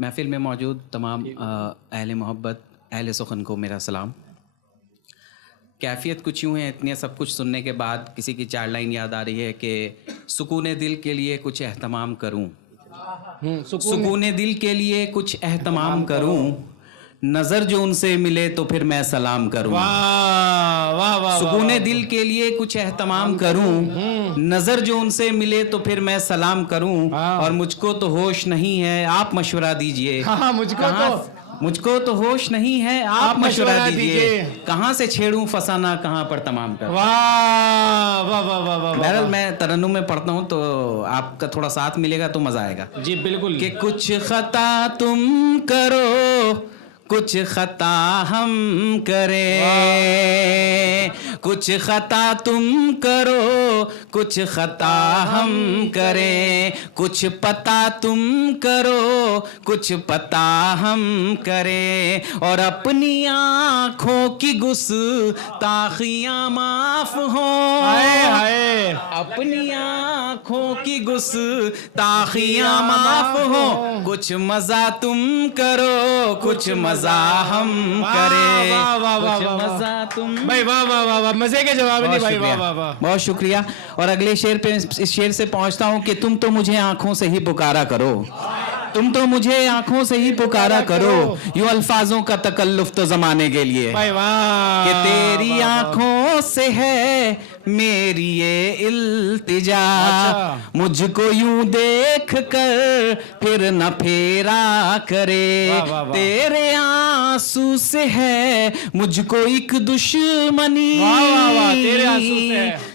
महफिल में मौजूद तमाम अहले मोहब्बत, अहले सुखन को मेरा सलाम। कैफियत कुछ यूँ है, इतने सब कुछ सुनने के बाद किसी की चार लाइन याद आ रही है कि सुकून दिल के लिए कुछ एहतमाम करूँ, सुकून दिल के लिए कुछ एहतमाम करूँ, नज़र जो उनसे मिले तो फिर मैं सलाम करूँ। वाह वाह वाह, सुकून दिल के लिए कुछ एहतमाम करूँ, नज़र जो उनसे मिले तो फिर मैं सलाम करूँ। और मुझको तो होश नहीं है, आप मशवरा दीजिए। हाँ, मुझको तो होश नहीं है, आप मशवरा दीजिए। कहाँ से छेड़ूं फसाना, कहाँ पर तमाम कर। वाह वाह वाह वाह वाह। बहरहाल मैं तरन्नुम में पढ़ता हूँ तो आपका थोड़ा साथ मिलेगा तो मजा आएगा। जी बिल्कुल। कि कुछ खता तुम करो, कुछ खता हम करें, कुछ खता तुम करो, कुछ खता हम करें, कुछ पता तुम करो, कुछ पता हम करें, और अपनी आँखों की गुस्ताखियाँ माफ हो। अपनी आँखों की गुस्ताखियाँ माफ हो। कुछ मजा तुम करो, कुछ मजा हम करें, कुछ मजा तुम। भाई वाह वाह वाह वाह, मजे के जवाब नहीं भाई, वाह वाह वाह, बहुत शुक्रिया। और अगले शेर पे, इस शेर से पहुंचता हूं कि तुम तो मुझे आंखों से ही पुकारा करो, तुम तो मुझे आंखों से ही पुकारा करो, यूं अल्फाजों का तकल्लुफ तो जमाने के लिए भाई वाह। कि तेरी आंखों से है मेरी ये इल्तिजा, मुझको यूं देख कर फिर न फेरा करे, तेरे आंसू से है मुझको एक दुश्मनी,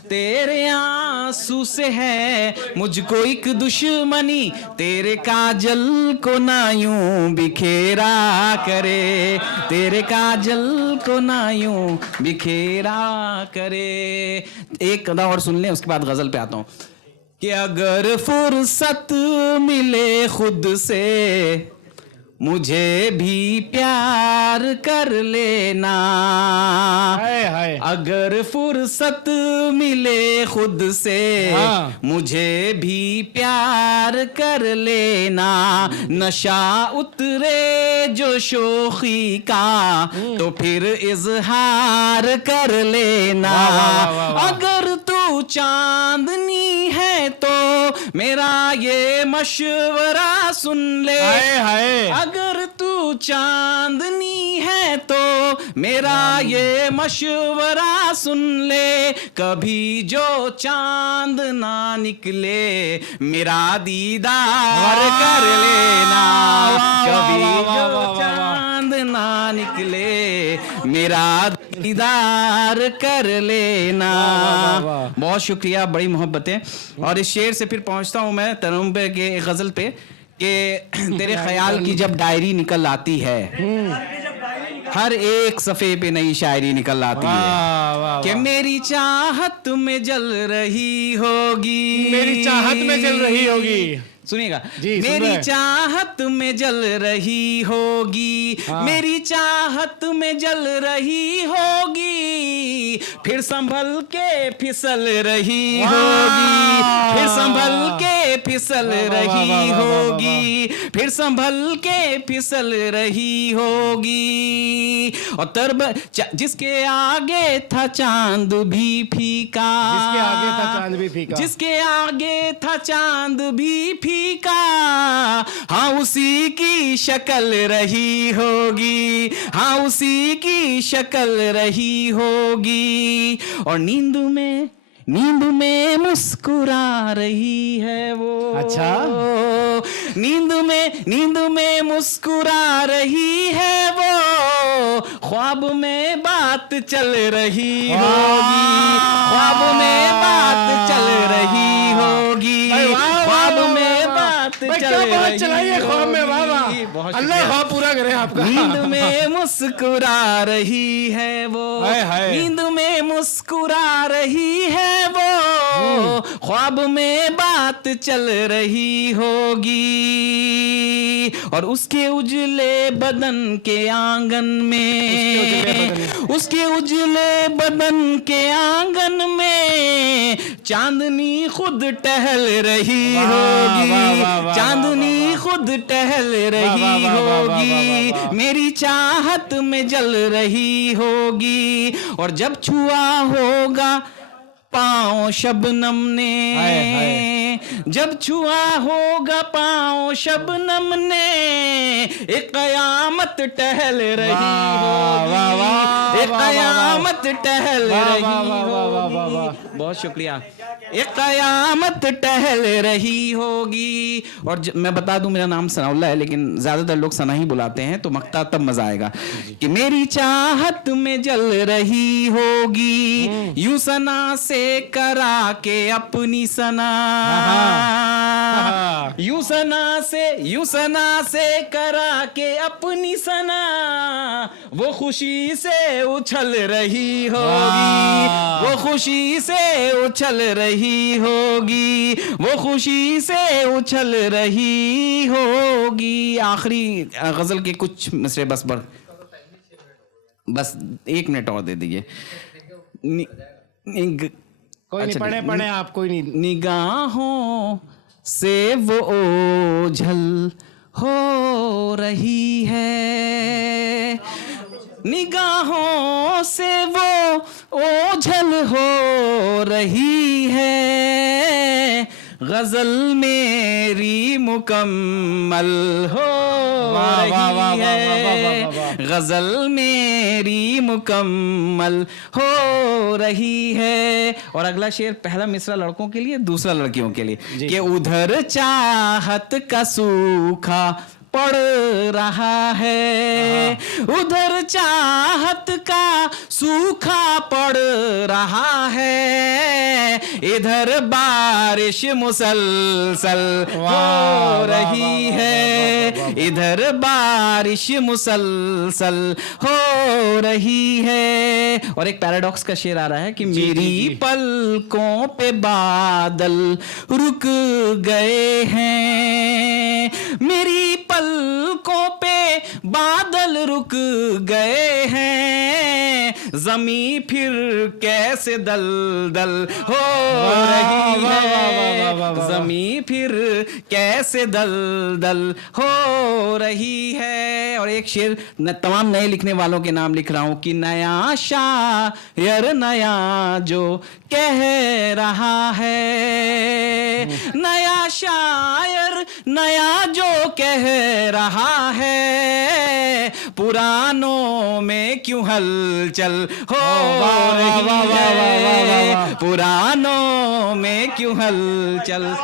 तेरे आंसू से है मुझको एक दुश्मनी, तेरे काजल को ना यूं बिखेरा करे, तेरे काजल को ना यूं बिखेरा करे। एक कदा और सुन लें, उसके बाद गजल पे आता हूं कि अगर फुर्सत मिले खुद से मुझे भी प्यार कर लेना, अगर फुर्सत मिले खुद से मुझे भी प्यार कर लेना, नशा उतरे जो शोखी का तो फिर इजहार कर लेना, अगर तू चांदनी है तो मेरा ये मशवरा सुन ले, अगर तू चांदनी है तो मेरा ये मशवरा सुन ले, कभी जो चांद ना निकले मेरा दीदार कर लेना, कभी जो चांद ना निकले मेरा दीदार कर लेना। बहुत शुक्रिया, बड़ी मोहब्बतें। और इस शेर से फिर पहुंचता हूं मैं तरन्नुम पे के गजल पे कि तेरे ख्याल की जब डायरी निकल आती है, हर एक सफ़े पे नई शायरी निकल आती है, कि मेरी चाहत में जल रही होगी, मेरी चाहत में जल रही होगी, सुनिएगा, मेरी चाहत में जल रही होगी, मेरी चाहत में जल रही होगी, फिर संभल के फिसल रही होगी, फिर संभल के फिसल रही होगी, फिर संभल के फिसल रही होगी, और तरब जिसके आगे था चांद भी फीका, जिसके आगे था चांद भी फीका, जिसके आगे था चांद भी फीका, हाँ उसी की शक्ल रही होगी, हाँ उसी की शक्ल रही होगी, और नींद में मुस्कुरा रही है वो, अच्छा, नींद में मुस्कुरा रही है वो, ख्वाब में बात चल रही होगी, ख्वाब में बात चल रही होगी, ख्वाब में बात चल रही है, ख्वाब में, वाह, अल्लाह ख्वाब पूरा करे आपका। नींद में मुस्कुरा रही है वो, नींद में मुस्कुरा रही है वो, ख्वाब में बात चल रही होगी, और उसके उजले बदन के आंगन में, उसके उजले बदन के आंगन में चांदनी खुद टहल रही होगी, चांदनी खुद टहल रही वाह, वाह, वाह, वाह, होगी, वाह, वाह। मेरी चाहत में जल रही होगी, और जब छुआ होगा पाँव शबनम हाय, ने, जब छुआ होगा पाँव शबनम ने, एक कयामत टहल रही वाह, वाह, वाह, होगी, एक वाह, वाह, कयामत टहल वाह, रही वाह, वाह, वाह, वाह, वाह, वाह। होगी। बहुत शुक्रिया। एक कयामत टहल रही होगी। और मैं बता दूं, मेरा नाम सनाउल्लाह है, लेकिन ज्यादातर लोग सना ही बुलाते हैं, तो मक्ता तब मजा आएगा कि मेरी चाहत में जल रही होगी, यूं सना से करा के अपनी सना, यूं सना से करा के अपनी सना, वो खुशी से उछल रही होगी, वो खुशी से उछल रही होगी, वो खुशी से उछल रही होगी। आखिरी गजल के कुछ मिसरे बस 1 मिनट और दे दीजिए। कोई नहीं, पढ़े आप, कोई नहीं। निगाहों से वो ओझल हो रही है, निगाहों से वो ओझल हो रही है, गजल मेरी मुकम्मल हो रही है, गजल मेरी मुकम्मल हो रही है। और अगला शेर, पहला मिसरा लड़कों के लिए, दूसरा लड़कियों के लिए, कि उधर चाहत का सूखा पड़ रहा है, उधर चाहत का सूखा पड़ रहा है, इधर बारिश मुसलसल हो रही है, इधर बारिश मुसलसल हो रही है। और एक पैराडॉक्स का शेर आ रहा है कि मेरी पलकों पे बादल रुक गए हैं, मेरी पलकों पे बादल रुक गए हैं, जमी फिर कैसे दलदल हो रही है, जमी फिर कैसे दलदल हो रही है। और एक शेर तमाम नए लिखने वालों के नाम लिख रहा हूं कि नया शायर नया जो कह रहा है, नया शायर नया जो कह रहा है, पुरानों में क्यों हलचल हो रही है, पुरानों में क्यों हलचल।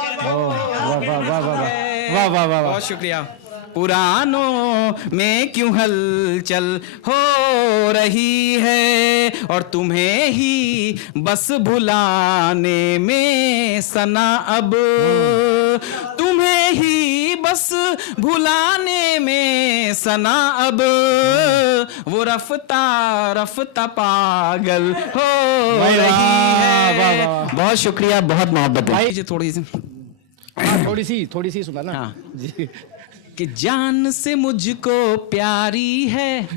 वाह वाह वाह, बहुत शुक्रिया। पुरानों में क्यों हलचल हो रही है, और तुम्हें ही बस भुलाने में सना अब, तुम्हें ही बस भुलाने में सना अब, वो रफ्ता रफ्ता पागल हो रही है। बहुत शुक्रिया, बहुत मोहब्बत है। थोड़ी सी सुना ना। हाँ जी, कि जान से मुझको प्यारी है,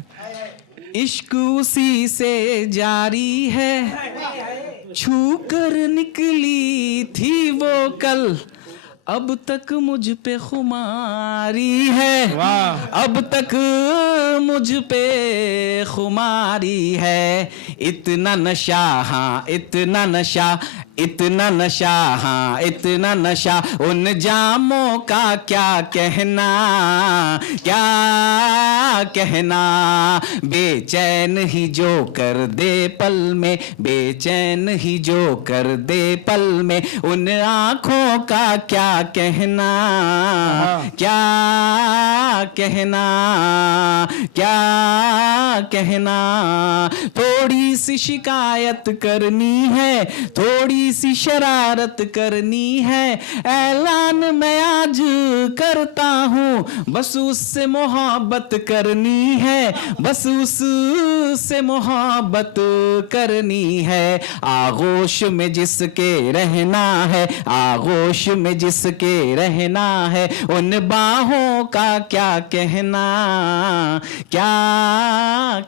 इश्क उसी से जारी है, छू कर निकली थी वो कल, अब तक मुझ पे खुमारी है, अब तक मुझ पे खुमारी है, इतना नशा, हाँ इतना नशा, इतना नशा, हाँ इतना नशा, उन जामों का क्या कहना, क्या कहना, बेचैन ही जो कर दे पल में, बेचैन ही जो कर दे पल में, उन आँखों का क्या कहना, क्या कहना, क्या कहना। थोड़ी सी शिकायत करनी है, थोड़ी सी शरारत करनी है, ऐलान मैं आज करता हूँ, बस उससे मोहब्बत करनी है, बस उससे मोहब्बत करनी है। आगोश में जिसके रहना है, आगोश में जिसके रहना है, उन बाहों का क्या कहना, क्या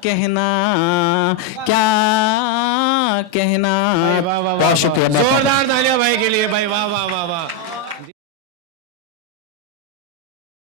कहना, क्या कहना। बहुत शुक्रिया, जोरदार तालियां भाई के लिए भाई, वाह वाह वाह वाह।